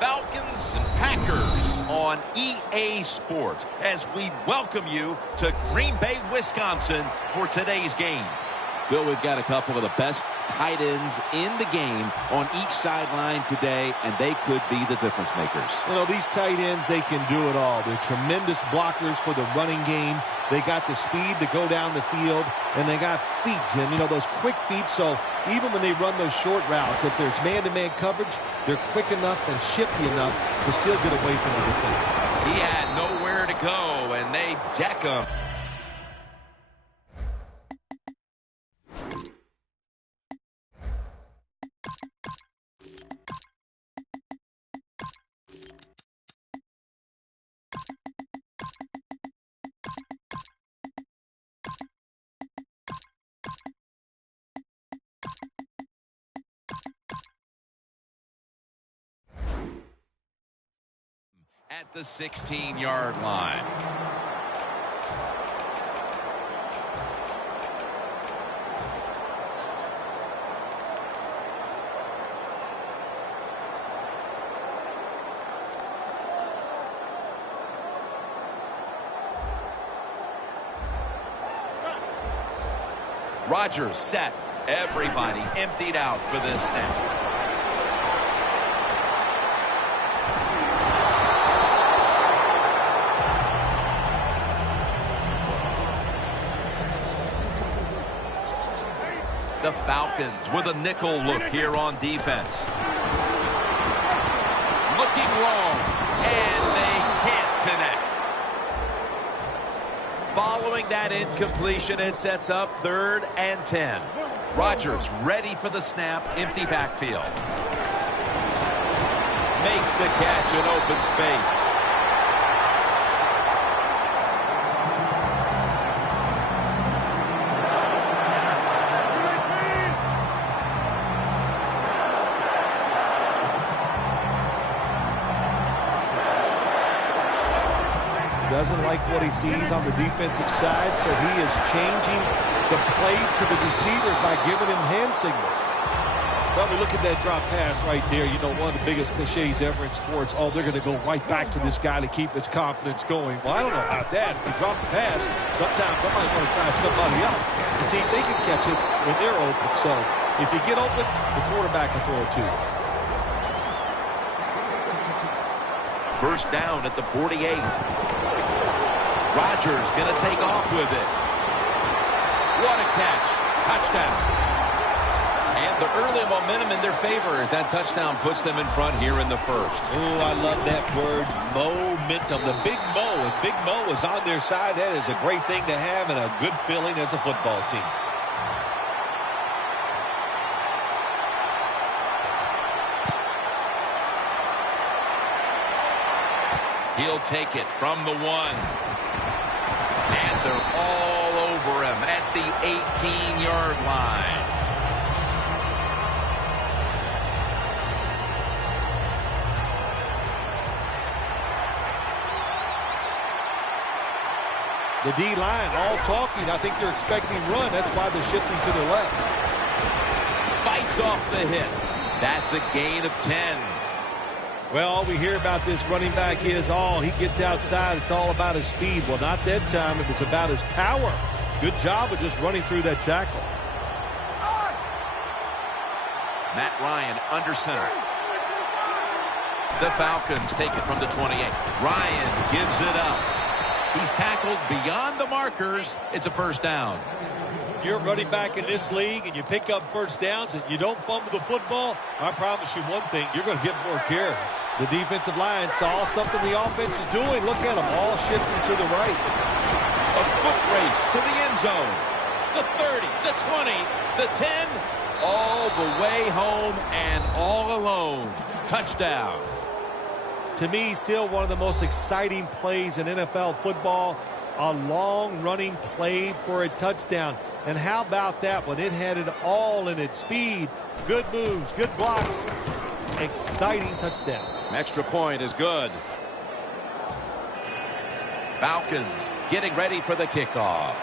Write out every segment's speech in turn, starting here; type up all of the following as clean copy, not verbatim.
Falcons and Packers on EA Sports as we welcome you to Green Bay, Wisconsin for today's game. Phil, we've got a couple of the best tight ends in the game on each sideline today, and they could be the difference makers. You know, these tight ends, they can do it all. They're tremendous blockers for the running game. They got the speed to go down the field, and they got feet, and, you know, those quick feet. So even when they run those short routes, if there's man-to-man coverage, they're quick enough and shifty enough to still get away from the defender. He had nowhere to go, and they deck him. At the 16-yard line. Rodgers set. Everybody emptied out for this snap. The Falcons with a nickel look here on defense. Looking long, and they can't connect. Following that incompletion, it sets up 3rd and 10. Rodgers ready for the snap, empty backfield. Makes the catch in open space. Doesn't like what he sees on the defensive side, so he is changing the play to the receivers by giving him hand signals. Well, we look at that drop pass right there. You know, one of the biggest cliches ever in sports. Oh, they're going to go right back to this guy to keep his confidence going. Well, I don't know about that. If you drop the pass, sometimes I might want to try somebody else to see if they can catch it when they're open. So if you get open, the quarterback can throw it to you. First down at the 48. Rodgers going to take off with it. What a catch. Touchdown. And the early momentum in their favor as that touchdown puts them in front here in the first. Oh, I love that word, momentum. The Big Mo, and Big Mo is on their side. That is a great thing to have and a good feeling as a football team. He'll take it from the 1. And they're all over him at the 18-yard line. The D-line all talking. I think they're expecting run. That's why they're shifting to their left. Fights off the hit. That's a gain of 10. Well, all we hear about this running back is, he gets outside. It's all about his speed. Well, not that time. It was about his power. Good job of just running through that tackle. Matt Ryan under center. The Falcons take it from the 28. Ryan gives it up. He's tackled beyond the markers. It's a first down. You're running back in this league and you pick up first downs and you don't fumble the football, I promise you one thing, you're going to get more carries. The defensive line saw something the offense is doing. Look at them all shifting to the right. A foot race to the end zone. The 30, the 20, the 10, all the way home and all alone. Touchdown. To me, still one of the most exciting plays in NFL football. A long running play for a touchdown. And how about that one? It had it all in its speed. Good moves, good blocks. Exciting touchdown. Extra point is good. Falcons getting ready for the kickoff.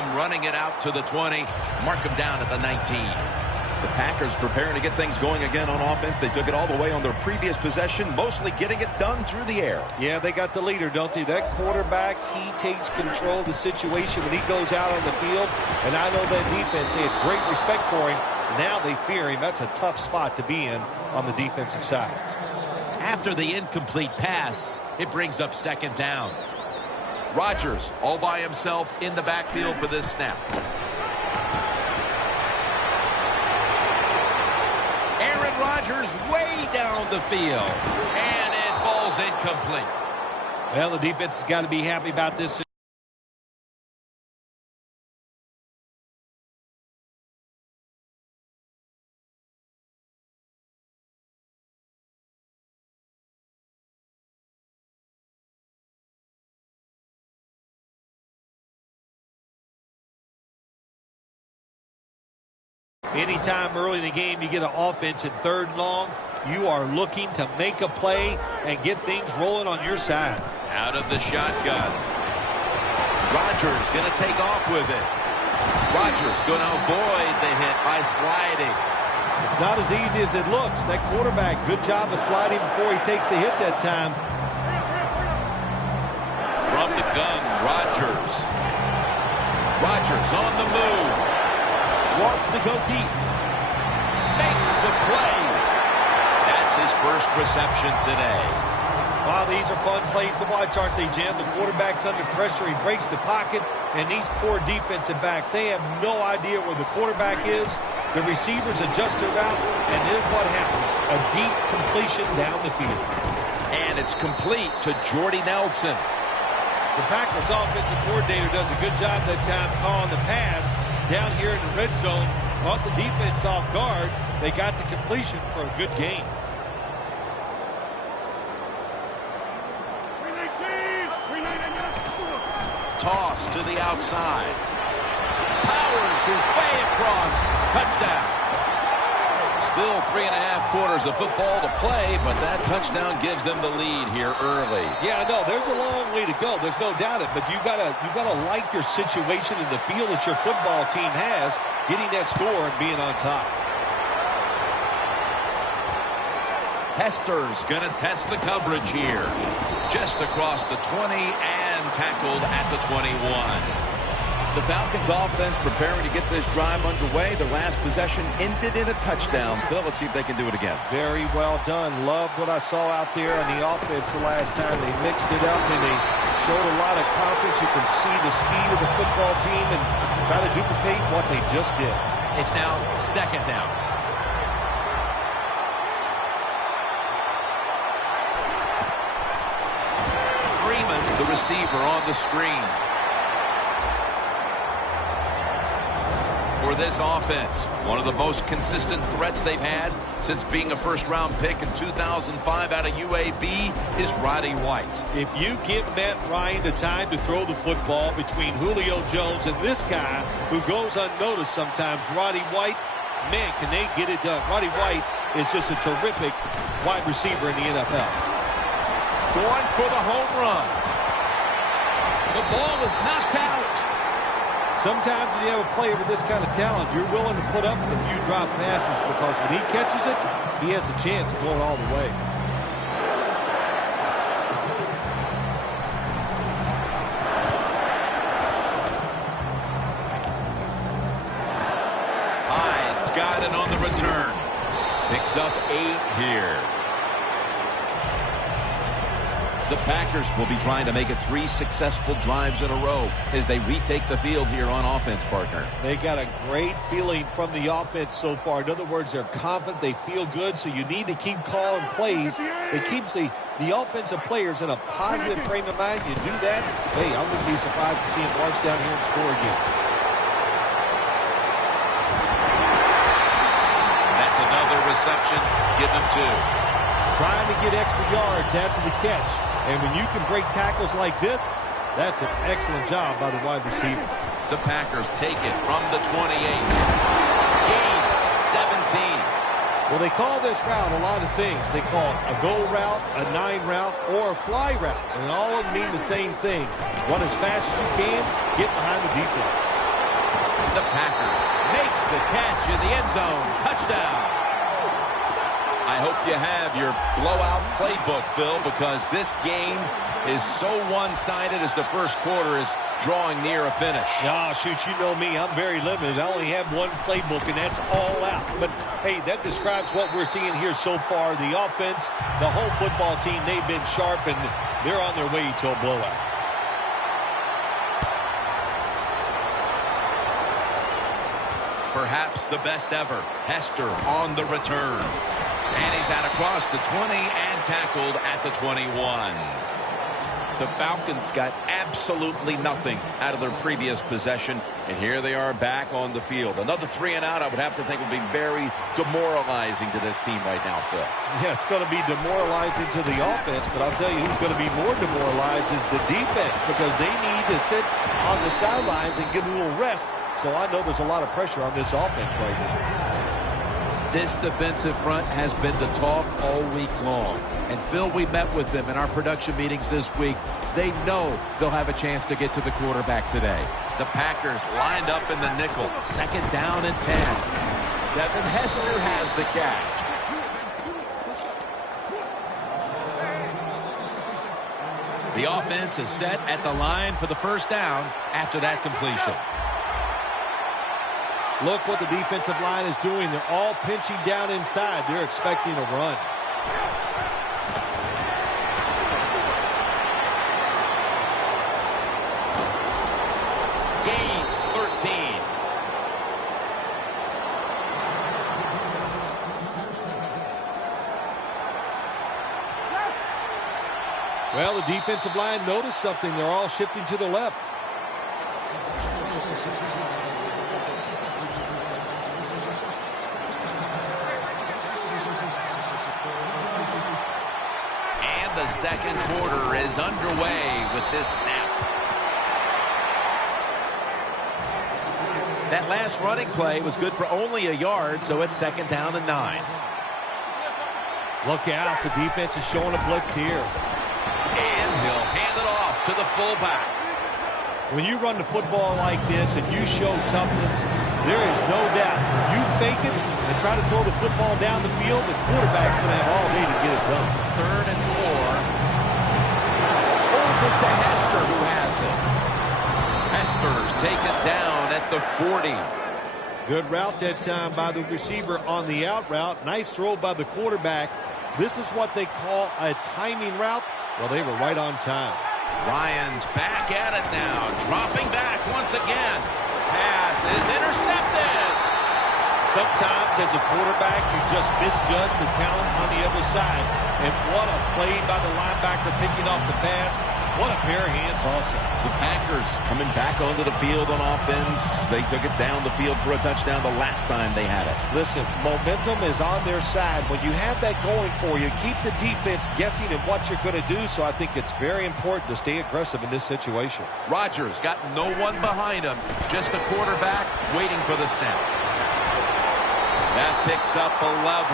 come running it out to the 20. Mark him down at the 19. The Packers preparing to get things going again on offense. They took it all the way on their previous possession, mostly getting it done through the air. Yeah, they got the leader, don't they? That quarterback, he takes control of the situation when he goes out on the field. And I know that defense, they had great respect for him. Now they fear him. That's a tough spot to be in on the defensive side. After the incomplete pass, it brings up second down. Rodgers all by himself in the backfield for this snap. Aaron Rodgers way down the field. And it falls incomplete. Well, the defense has got to be happy about this. Anytime early in the game you get an offense at 3rd and long, you are looking to make a play and get things rolling on your side. Out of the shotgun. Rodgers going to take off with it. Rodgers going to avoid the hit by sliding. It's not as easy as it looks. That quarterback, good job of sliding before he takes the hit that time. From the gun, Rodgers. Rodgers on the move. Wants to go deep. Makes the play. That's his first reception today. Wow, these are fun plays to watch, aren't they, Jim? The quarterback's under pressure. He breaks the pocket, and these poor defensive backs, they have no idea where the quarterback is. The receivers adjust their route, and here's what happens. A deep completion down the field. And it's complete to Jordy Nelson. The Packers offensive coordinator does a good job that time calling the pass. Down here in the red zone, caught the defense off guard. They got the completion for a good game. Toss to the outside. Powers his way across. Touchdown. Still 3.5 quarters of football to play, but that touchdown gives them the lead here early. Yeah, no, there's a long way to go. There's no doubt it, but you gotta like your situation and the feel that your football team has, getting that score and being on top. Hester's going to test the coverage here. Just across the 20 and tackled at the 21. The Falcons offense preparing to get this drive underway. Their last possession ended in a touchdown. Phil, let's see if they can do it again. Very well done. Loved what I saw out there on the offense the last time. They mixed it up and they showed a lot of confidence. You can see the speed of the football team and try to duplicate what they just did. It's now second down. Freeman's the receiver on the screen. For this offense, one of the most consistent threats they've had since being a first-round pick in 2005 out of UAB is Roddy White. If you give Matt Ryan the time to throw the football between Julio Jones and this guy who goes unnoticed sometimes, Roddy White, man, can they get it done. Roddy White is just a terrific wide receiver in the NFL. Going for the home run. The ball is knocked out. Sometimes when you have a player with this kind of talent, you're willing to put up with a few drop passes because when he catches it, he has a chance of going all the way. Hines got it on the return. Picks up 8 here. The Packers will be trying to make it 3 successful drives in a row as they retake the field here on offense, partner. They got a great feeling from the offense so far. In other words, they're confident, they feel good, so you need to keep calling plays. It keeps the offensive players in a positive frame of mind. You do that, hey, I wouldn't be surprised to see him march down here and score again. That's another reception. Give him 2. Trying to get extra yards after the catch. And when you can break tackles like this, that's an excellent job by the wide receiver. The Packers take it from the 28. Gains 17. Well, they call this route a lot of things. They call it a go route, a 9 route, or a fly route. And all of them mean the same thing. Run as fast as you can, get behind the defense. The Packers makes the catch in the end zone. Touchdown. I hope you have your blowout playbook, Phil, because this game is so one-sided as the first quarter is drawing near a finish. Ah, shoot, you know me. I'm very limited. I only have one playbook, and that's all out. But, hey, that describes what we're seeing here so far. The offense, the whole football team, they've been sharp, and they're on their way to a blowout. Perhaps the best ever. Hester on the return. And he's out across the 20 and tackled at the 21. The Falcons got absolutely nothing out of their previous possession, and here they are back on the field. Another 3 and out, I would have to think, would be very demoralizing to this team right now, Phil. Yeah, it's going to be demoralizing to the offense, but I'll tell you who's going to be more demoralized is the defense, because they need to sit on the sidelines and get a little rest. So I know there's a lot of pressure on this offense right now. This defensive front has been the talk all week long. And, Phil, we met with them in our production meetings this week. They know they'll have a chance to get to the quarterback today. The Packers lined up in the nickel. 2nd down and 10. Devin Hester has the catch. The offense is set at the line for the first down after that completion. Look what the defensive line is doing. They're all pinching down inside. They're expecting a run. Gains 13. Well, the defensive line noticed something. They're all shifting to the left. The second quarter is underway with this snap. That last running play was good for only a yard, so it's 2nd down and 9. Look out. The defense is showing a blitz here. And he'll hand it off to the fullback. When you run the football like this and you show toughness, there is no doubt. You fake it and try to throw the football down the field, the quarterback's going to have all day to get it done. 3rd and 4. Over to Hester, who has it. Hester's taken down at the 40. Good route that time by the receiver on the out route. Nice throw by the quarterback. This is what they call a timing route. Well, they were right on time. Ryan's back at it now, dropping back once again. Pass is intercepted. Sometimes as a quarterback, you just misjudge the talent on the other side. And what a play by the linebacker picking off the pass. What a pair of hands also. The Packers coming back onto the field on offense. They took it down the field for a touchdown the last time they had it. Listen, momentum is on their side. When you have that going for you, keep the defense guessing at what you're going to do. So I think it's very important to stay aggressive in this situation. Rodgers got no one behind him. Just a quarterback waiting for the snap. That picks up 11.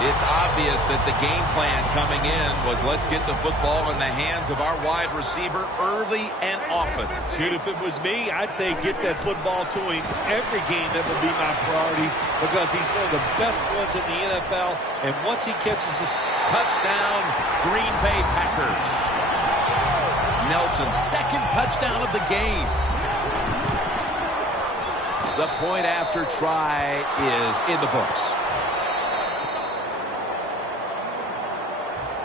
It's obvious that the game plan coming in was let's get the football in the hands of our wide receiver early and often. Shoot, if it was me, I'd say get that football to him every game. That would be my priority because he's one of the best ones in the NFL. And once he catches a touchdown, Green Bay Packers. Nelson's 2nd touchdown of the game. The point after try is in the books.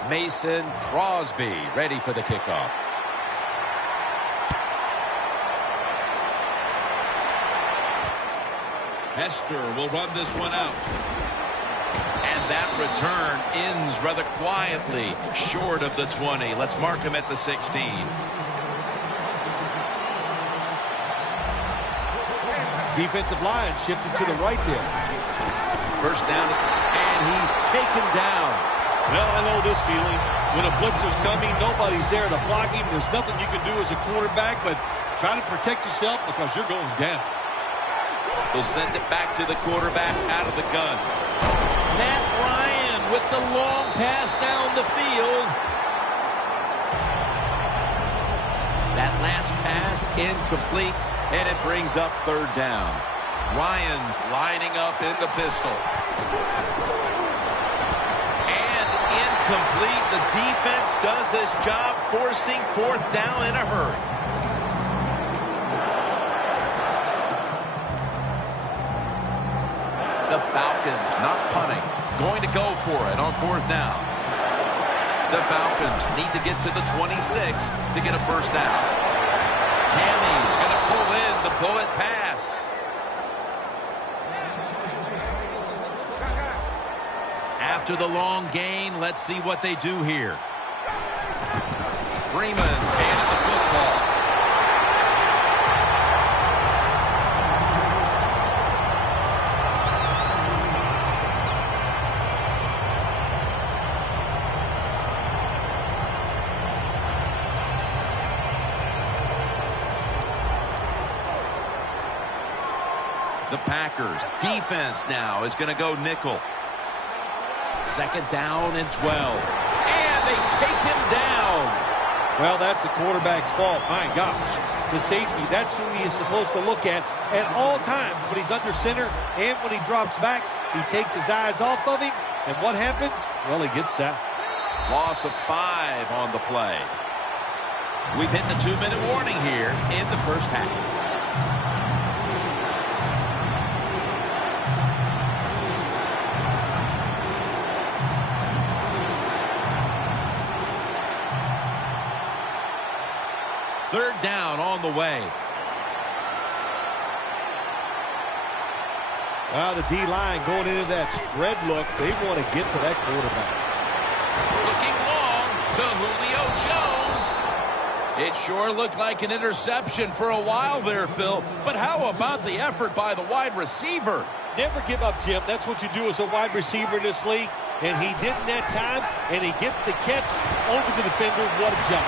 Mason Crosby ready for the kickoff. Hester will run this one out. And that return ends rather quietly short of the 20. Let's mark him at the 16. defensive line shifted to the right there. First down, and he's taken down. Well, I know this feeling. When a blitzer's coming, nobody's there to block him. There's nothing you can do as a quarterback, but try to protect yourself because you're going down. They'll send it back to the quarterback out of the gun. Matt Ryan with the long pass down the field. That last pass incomplete. And it brings up third down. Ryan's lining up in the pistol. And incomplete. The defense does its job forcing fourth down in a hurry. The Falcons not punting. Going to go for it on fourth down. The Falcons need to get to the 26 to get a first down. Tammy's going to pull in the bullet pass. After the long gain, let's see what they do here. Freeman's handed the football. The Packers defense now is going to go nickel. Second down and 12. And they take him down. Well, that's the quarterback's fault. My gosh. The safety, that's who he is supposed to look at all times. When he's under center and when he drops back, he takes his eyes off of him. And what happens? Well, he gets sacked. Loss of 5 on the play. We've hit the 2-minute warning here in the first half. Third down on the way. Well, the D-line going into that spread look. They want to get to that quarterback. Looking long to Julio Jones. It sure looked like an interception for a while there, Phil. But how about the effort by the wide receiver? Never give up, Jim. That's what you do as a wide receiver in this league. And he didn't that time, and he gets the catch over the defender. What a job.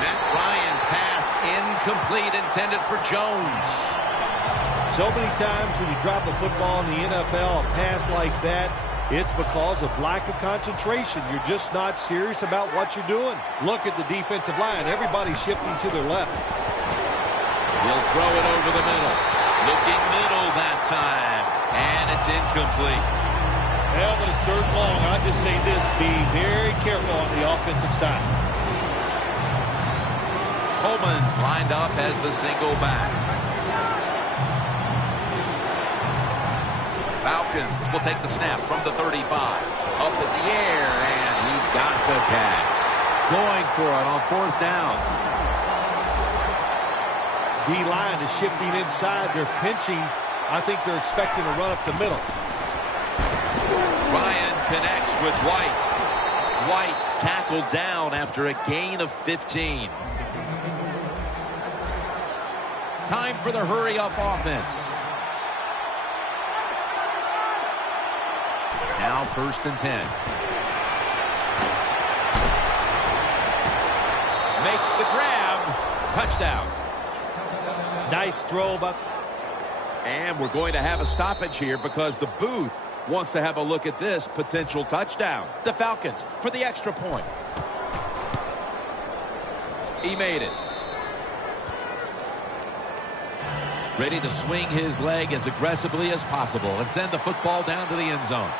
Matt Ryan's pass incomplete, intended for Jones. So many times when you drop a football in the NFL, a pass like that, it's because of lack of concentration. You're just not serious about what you're doing. Look at the defensive line. Everybody's shifting to their left. He'll throw it over the middle. Looking middle that time. And it's incomplete. Well, when it's third and long, I just say this, be very careful on the offensive side. Coleman's lined up as the single back. Falcons will take the snap from the 35. Up in the air, and he's got the catch. Going for it on fourth down. D-line is shifting inside. They're pinching. I think they're expecting to run up the middle. Ryan connects with White. White's tackled down after a gain of 15. Time for the hurry-up offense. Now first and 10. Makes the grab. Touchdown. Nice throw, but... And we're going to have a stoppage here because the booth wants to have a look at this potential touchdown. The Falcons for the extra point. He made it. Ready to swing his leg as aggressively as possible and send the football down to the end zone.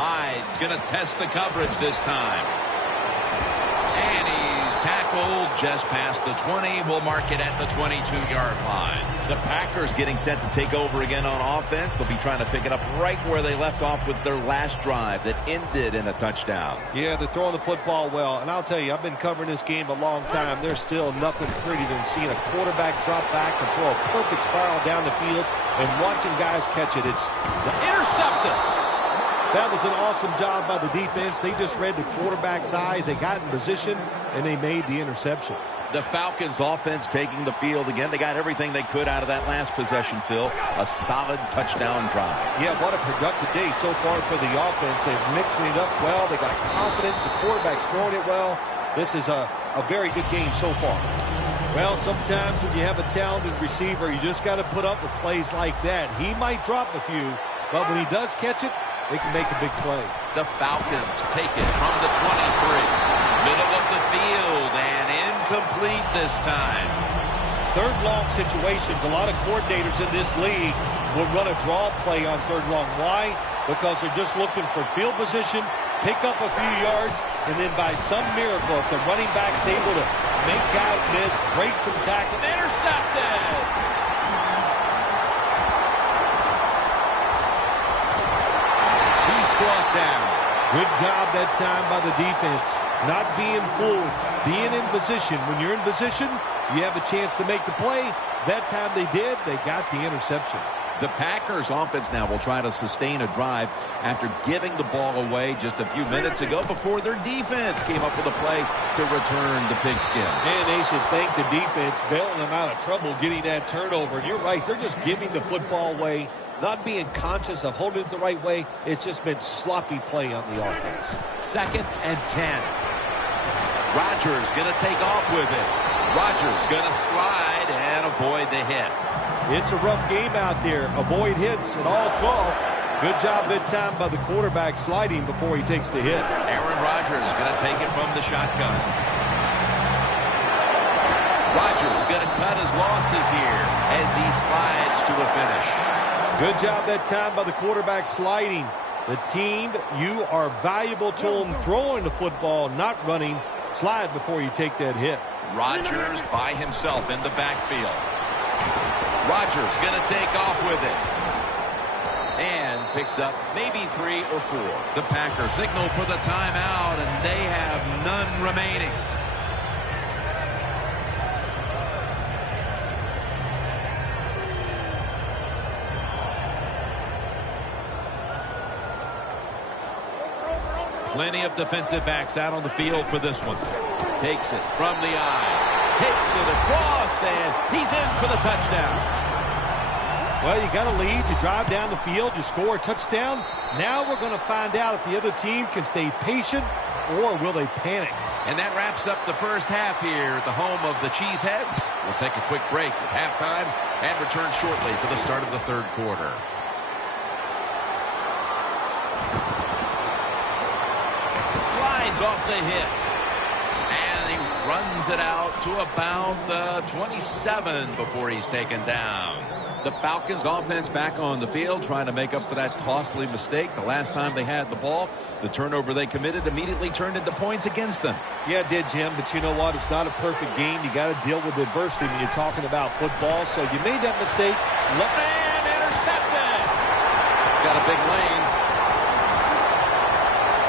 Hyde's going to test the coverage this time. And he's tackled just past the 20. We'll mark it at the 22-yard line. The Packers getting set to take over again on offense. They'll be trying to pick it up right where they left off with their last drive that ended in a touchdown. Yeah, they're throwing the football well. And I'll tell you, I've been covering this game a long time. There's still nothing prettier than seeing a quarterback drop back and throw a perfect spiral down the field and watching guys catch it. It's Intercepted. That was an awesome job by the defense. They just read the quarterback's eyes. They got in position, and they made the interception. The Falcons offense taking the field again. They got everything they could out of that last possession, Phil. A solid touchdown drive. Yeah, what a productive day so far for the offense. They're mixing it up well. They got confidence. The quarterback's throwing it well. This is a very good game so far. Well, sometimes when you have a talented receiver, you just got to put up with plays like that. He might drop a few, but when he does catch it, they can make a big play. The Falcons take it from the 23. Middle of the field and incomplete this time. Third long situations, a lot of coordinators in this league would run a draw play on third long. Why? Because they're just looking for field position, pick up a few yards, and then by some miracle, if the running back is able to make guys miss, break some tackle. Intercepted. He's brought down. Good job that time by the defense. Not being fooled, being in position. When you're in position, you have a chance to make the play. That time they did. They got the interception. The Packers offense now will try to sustain a drive after giving the ball away just a few minutes ago before their defense came up with a play to return the pigskin. And they should thank the defense bailing them out of trouble getting that turnover. And you're right, they're just giving the football away, not being conscious of holding it the right way. It's just been sloppy play on the offense. 2nd and 10. Rodgers going to take off with it. Rodgers going to slide and avoid the hit. It's a rough game out there. Avoid hits at all costs. Good job that time by the quarterback sliding before he takes the hit. Aaron Rodgers going to take it from the shotgun. Rodgers going to cut his losses here as he slides to a finish. Good job that time by the quarterback sliding. The team, you are valuable to them throwing the football, not running. Slide before you take that hit. Rodgers by himself in the backfield. Rodgers going to take off with it. And picks up maybe 3 or 4. The Packers signal for the timeout, and they have none remaining. Plenty of defensive backs out on the field for this one. Takes it from the eye. Takes it across, and he's in for the touchdown. Well, you got a lead. You drive down the field. You score a touchdown. Now we're going to find out if the other team can stay patient or will they panic. And that wraps up the first half here at the home of the Cheeseheads. We'll take a quick break at halftime and return shortly for the start of the third quarter. Slides off the hit. And he runs it out to about the 27 before he's taken down. The Falcons offense back on the field trying to make up for that costly mistake. The last time they had the ball, the turnover they committed immediately turned into points against them. Yeah, it did, Jim, but you know what? It's not a perfect game. You got to deal with adversity when you're talking about football. So you made that mistake. Man intercepted. Got a big lane.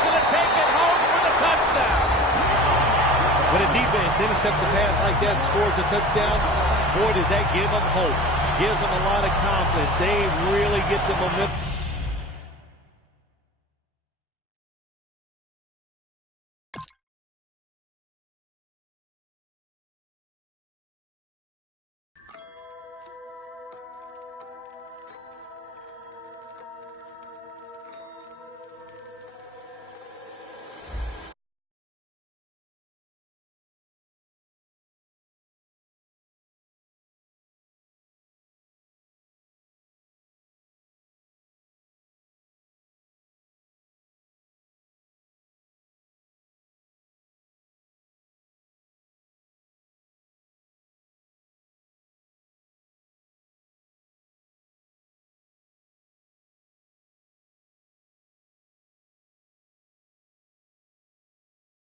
Gonna take it home for the touchdown. When a defense intercepts a pass like that and scores a touchdown, boy, does that give them hope. Gives them a lot of confidence. They really get the momentum.